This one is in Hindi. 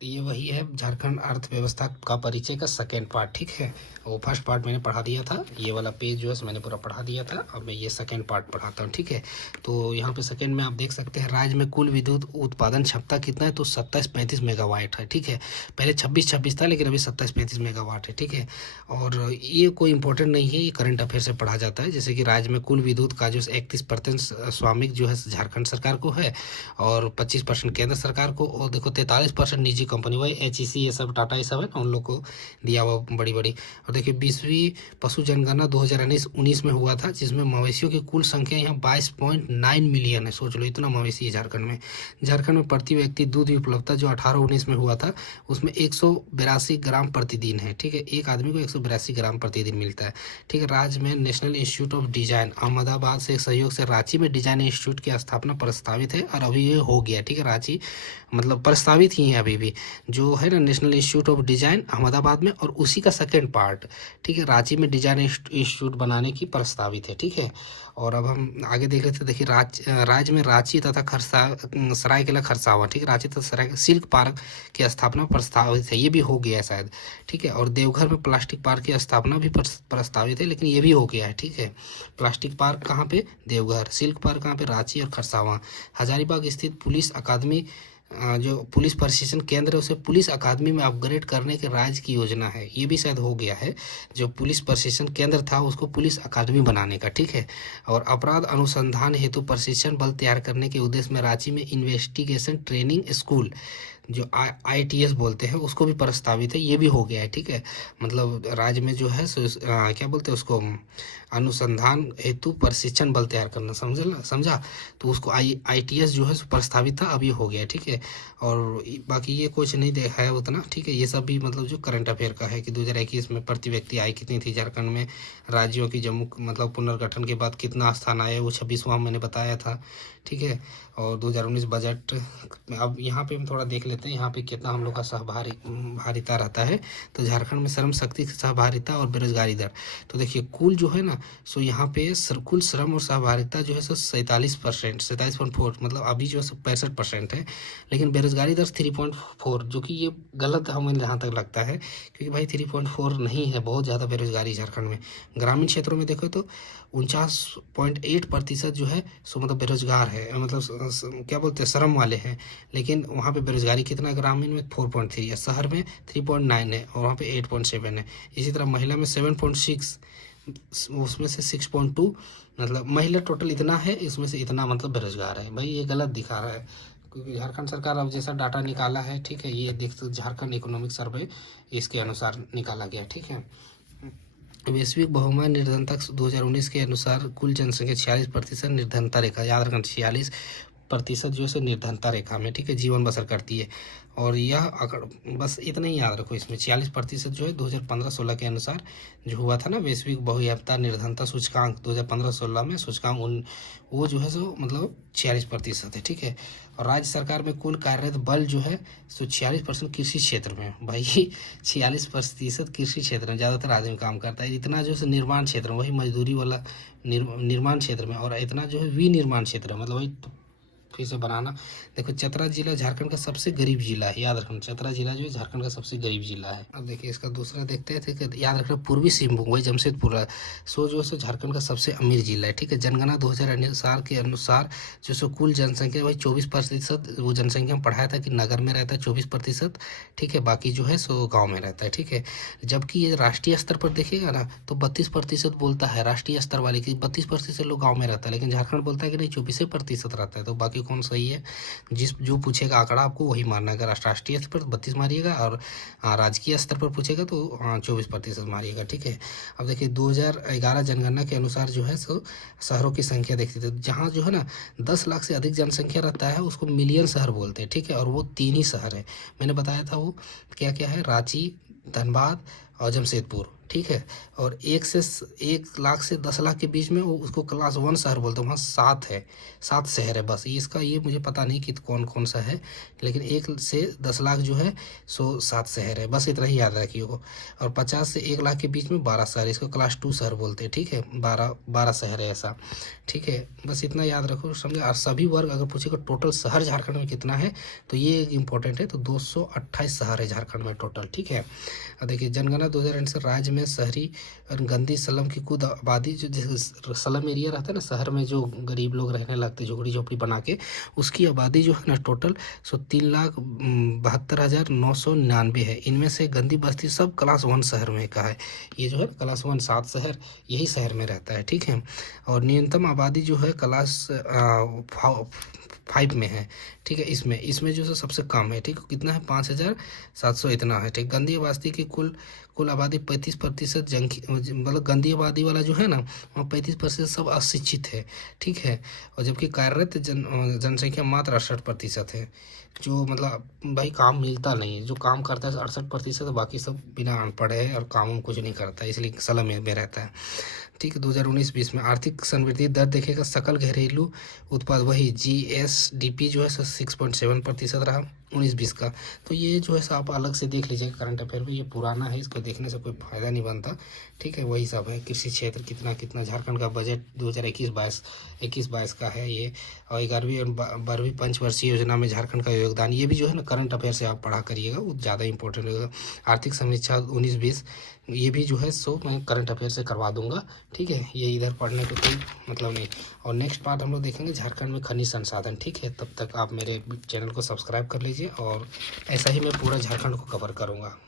ये वही है झारखंड अर्थव्यवस्था का परिचय का सेकेंड पार्ट, ठीक है। वो फर्स्ट पार्ट मैंने पढ़ा दिया था, ये वाला पेज जो है मैंने पूरा पढ़ा दिया था। अब मैं ये सेकेंड पार्ट पढ़ाता हूँ, ठीक है। तो यहाँ पे सेकेंड में आप देख सकते हैं राज्य में कुल विद्युत उत्पादन क्षमता कितना है, तो 27-35 मेगावाट है, ठीक है। पहले 26-26 था, लेकिन अभी 27-35 मेगावाट है, ठीक है। और ये कोई इंपॉर्टेंट नहीं है, ये करंट अफेयर से पढ़ा जाता है। जैसे कि राज्य में कुल विद्युत का जो 31% स्वामित्व जो है झारखंड सरकार को है, और 25% केंद्र सरकार को, और देखो 43% निजी कंपनी, वही HEC ये सब टाटा ये सब है ना, उन लोग को दिया हुआ बड़ी बड़ी। और देखिए 20वीं पशु जनगणना 2019 में हुआ था, जिसमें मवेशियों की कुल संख्या यहाँ 22.9 मिलियन है। सोच लो इतना मवेशी है झारखंड में। झारखंड में प्रति व्यक्ति दूध की उपलब्धता जो 18-19 में हुआ था, उसमें 182 ग्राम प्रतिदिन है, ठीक है। एक आदमी को 182 ग्राम प्रतिदिन मिलता है, ठीक है। राज्य में national institute of design Ahmedabad से सहयोग से रांची में डिजाइन इंस्टीट्यूट की स्थापना प्रस्तावित है, और अभी ये हो गया, ठीक है। रांची मतलब प्रस्तावित ही है अभी भी, जो है ना national institute of design Ahmedabad में, और उसी का सेकेंड पार्ट, ठीक है, रांची में डिजाइन इंस्टीट्यूट बनाने की प्रस्तावित है, ठीक है। और अब हम आगे देख लेते हैं। देखिए राज्य में रांची तथा सरायकेला खरसावां, ठीक है, रांची तथा सराय सिल्क पार्क की स्थापना प्रस्तावित है, ये भी हो गया है शायद, ठीक है। और देवघर में प्लास्टिक पार्क की स्थापना भी प्रस्तावित है, लेकिन ये भी हो गया है, ठीक है। प्लास्टिक पार्क कहाँ पे, देवघर। सिल्क पार्क कहाँ पे, रांची और खरसावां। हजारीबाग स्थित पुलिस अकादमी, जो पुलिस प्रशिक्षण केंद्र है, उसे पुलिस अकादमी में अपग्रेड करने के राज्य की योजना है, ये भी शायद हो गया है। जो पुलिस प्रशिक्षण केंद्र था उसको पुलिस अकादमी बनाने का, ठीक है। और अपराध अनुसंधान हेतु प्रशिक्षण बल तैयार करने के उद्देश्य में रांची में इन्वेस्टिगेशन ट्रेनिंग स्कूल, जो ITS बोलते हैं, उसको भी प्रस्तावित है, ये भी हो गया है, ठीक है। मतलब राज्य में जो है क्या बोलते हैं उसको, अनुसंधान हेतु प्रशिक्षण बल तैयार करना, समझा। तो उसको ITS जो है प्रस्तावित था, अभी हो गया है, ठीक है। और बाकी ये कुछ नहीं देखा है उतना, ठीक है। ये सब भी मतलब जो करंट अफेयर का है कि 2021 में प्रति व्यक्ति आय कितनी थी झारखंड में, राज्यों की जम्मू मतलब पुनर्गठन के बाद कितना स्थान आया, वो 26वां मैंने बताया था, ठीक है। और 2019 बजट, अब यहाँ पे हम थोड़ा देख लेते हैं यहाँ पे कितना हम लोग का सहभागिता रहता है। तो झारखंड में श्रम शक्ति सहभागिता और बेरोजगारी दर, तो देखिए कुल जो है ना, सो यहाँ पे कुल श्रम और सहभागिता जो है सो 47%, 47.4, मतलब अभी जो है 65% है। लेकिन बेरोजगारी दर 3.4, जो कि ये गलत हमें जहाँ तक लगता है, क्योंकि भाई 3.4 नहीं है, बहुत ज़्यादा बेरोजगारी झारखंड में। ग्रामीण क्षेत्रों में देखो तो 49.8% जो है सो मतलब बेरोजगार है, मतलब क्या बोलते हैं, श्रम वाले हैं। लेकिन वहाँ पे बेरोजगारी कितना, ग्रामीण में 4.3 है, शहर में 3.9 है, और वहाँ पे 8.7 है। इसी तरह महिला में 7.6, उसमें से 6.2, मतलब महिला टोटल इतना है, इसमें से इतना मतलब बेरोजगार है। भाई ये गलत दिखा रहा है, क्योंकि झारखंड सरकार अब जैसा डाटा निकाला है, ठीक है, ये देख सकते झारखंड इकोनॉमिक सर्वे, इसके अनुसार निकाला गया, ठीक है। वैश्विक बहुमान निर्धनता 2019 के अनुसार कुल जनसंख्या 46% निर्धनता रेखा, याद रखना 46% जो है निर्धनता रेखा में, ठीक है, जीवन बसर करती है। और यह बस इतना ही याद रखो, इसमें 46% जो है 2015-16 के अनुसार जो हुआ था ना वैश्विक बहुआयता निर्धनता सूचकांक 2015-16 में, सूचकांक वो जो है सो मतलब 46% है, ठीक है। और राज्य सरकार में कुल कार्यरत बल जो है सो 46% कृषि क्षेत्र में, भाई 46% कृषि क्षेत्र में ज़्यादातर आदमी काम करता है। इतना जो है निर्माण क्षेत्र में, वही मजदूरी वाला निर्माण क्षेत्र में, और इतना जो है विनिर्माण क्षेत्र में, मतलब वही फिर से बनाना। देखो चतरा जिला झारखंड का सबसे गरीब जिला है, याद रखना, चतरा जिला जो है झारखंड का सबसे गरीब जिला है। अब देखिए इसका दूसरा देखते हैं, ठीक है, याद रखना पूर्वी सिंहभूम, वही जमशेदपुर है, सो जो है झारखंड का सबसे अमीर जिला है, ठीक है। जनगणना 2000 के अनुसार जो सो कुल जनसंख्या वही 24%, वो जनसंख्या में पढ़ाया था कि नगर में रहता है 24%, ठीक है, बाकी जो है सो गाँव में रहता है, ठीक है। जबकि ये राष्ट्रीय स्तर पर देखिएगा ना तो 32% बोलता है राष्ट्रीय स्तर वाले की, 32% लोग गाँव में रहता है, लेकिन झारखंड बोलता है कि नहीं 24% रहता है। तो बाकी कौन सही है, जो पूछेगा आंकड़ा आपको वही मारना है। अगर राष्ट्रीय स्तर पर 32 मारिएगा, और राजकीय स्तर पर पूछेगा तो 24% मारिएगा, ठीक है। अब देखिए 2011 जनगणना के अनुसार जो है सो शहरों की संख्या देखते थे, जहाँ जो है ना 10 लाख से अधिक जनसंख्या रहता है उसको मिलियन शहर बोलते हैं, ठीक है। और वो 3 ही शहर है, मैंने बताया था वो क्या क्या है, रांची, धनबाद और जमशेदपुर, ठीक है। और 1 लाख से 10 लाख के बीच में वो उसको क्लास 1 शहर बोलते हैं, वहाँ 7 है, 7 शहर है बस। इसका ये मुझे पता नहीं कि कौन कौन सा है, लेकिन 1 से 10 लाख जो है सो 7 शहर है, बस इतना ही याद रखिए हो। और 50 से 1 लाख के बीच में 12 शहर, इसको क्लास 2 शहर बोलते हैं, ठीक है। 12 शहर है ऐसा, ठीक है। बस इतना याद रखो, समझे। और सभी वर्ग अगर पूछेगा टोटल शहर झारखंड में कितना है, तो ये इंपॉर्टेंट है। तो 228 शहर है झारखंड में टोटल, ठीक है। और देखिए जनगणना 2008 से राज्य में शहरी और गंदी स्लम की कुल आबादी, जो जैसे स्लम एरिया रहता है ना, शहर में जो गरीब लोग रहने लगते झुगड़ी झोपड़ी बना के, उसकी आबादी जो है ना टोटल 3,72,999 है। इनमें से गंदी बस्ती सब क्लास 1 शहर में का है। ये जो है क्लास 1 7 शहर यही शहर में रहता है, ठीक है। और न्यूनतम आबादी जो है क्लास 5 में है, ठीक है। इसमें जो है सबसे कम है, ठीक है। कितना है, 5,700 इतना है, ठीक। गंदी आबादी की कुल आबादी 35% मतलब गंदी आबादी वाला जो है ना, वहाँ 35% सब अशिक्षित है, ठीक है। और जबकि कार्यरत जनसंख्या मात्र 68% है, जो मतलब भाई काम मिलता नहीं, जो काम करता है 68%, बाकी सब बिना अनपढ़ है और काम कुछ नहीं करता, इसलिए स्लम में रहता है, ठीक है। 2019-20 में आर्थिक समृद्धि दर देखेगा, सकल घरेलू उत्पाद वही GSDP जो है 6.7% रहा 19-20 का। तो ये जो है आप अलग से देख लीजिएगा करंट अफेयर में, ये पुराना है, इसको देखने से कोई फायदा नहीं बनता, ठीक है। वही सब है। कृषि क्षेत्र कितना झारखंड का बजट 2021-22 का है ये। और 11वीं और 12वीं पंचवर्षीय योजना में झारखंड का योगदान, ये भी जो है ना करंट अफेयर से आप पढ़ा करिएगा, वो ज़्यादा इंपॉर्टेंट होगा। आर्थिक समीक्षा 19-20 ये भी जो है सो मैं करंट अफेयर से करवा दूंगा, ठीक है। ये इधर पढ़ने का कोई मतलब नहीं। और नेक्स्ट पार्ट हम लोग देखेंगे झारखंड में खनिज संसाधन, ठीक है। तब तक आप मेरे चैनल को सब्सक्राइब कर लीजिए, और ऐसा ही मैं पूरा झारखंड को कवर करूँगा।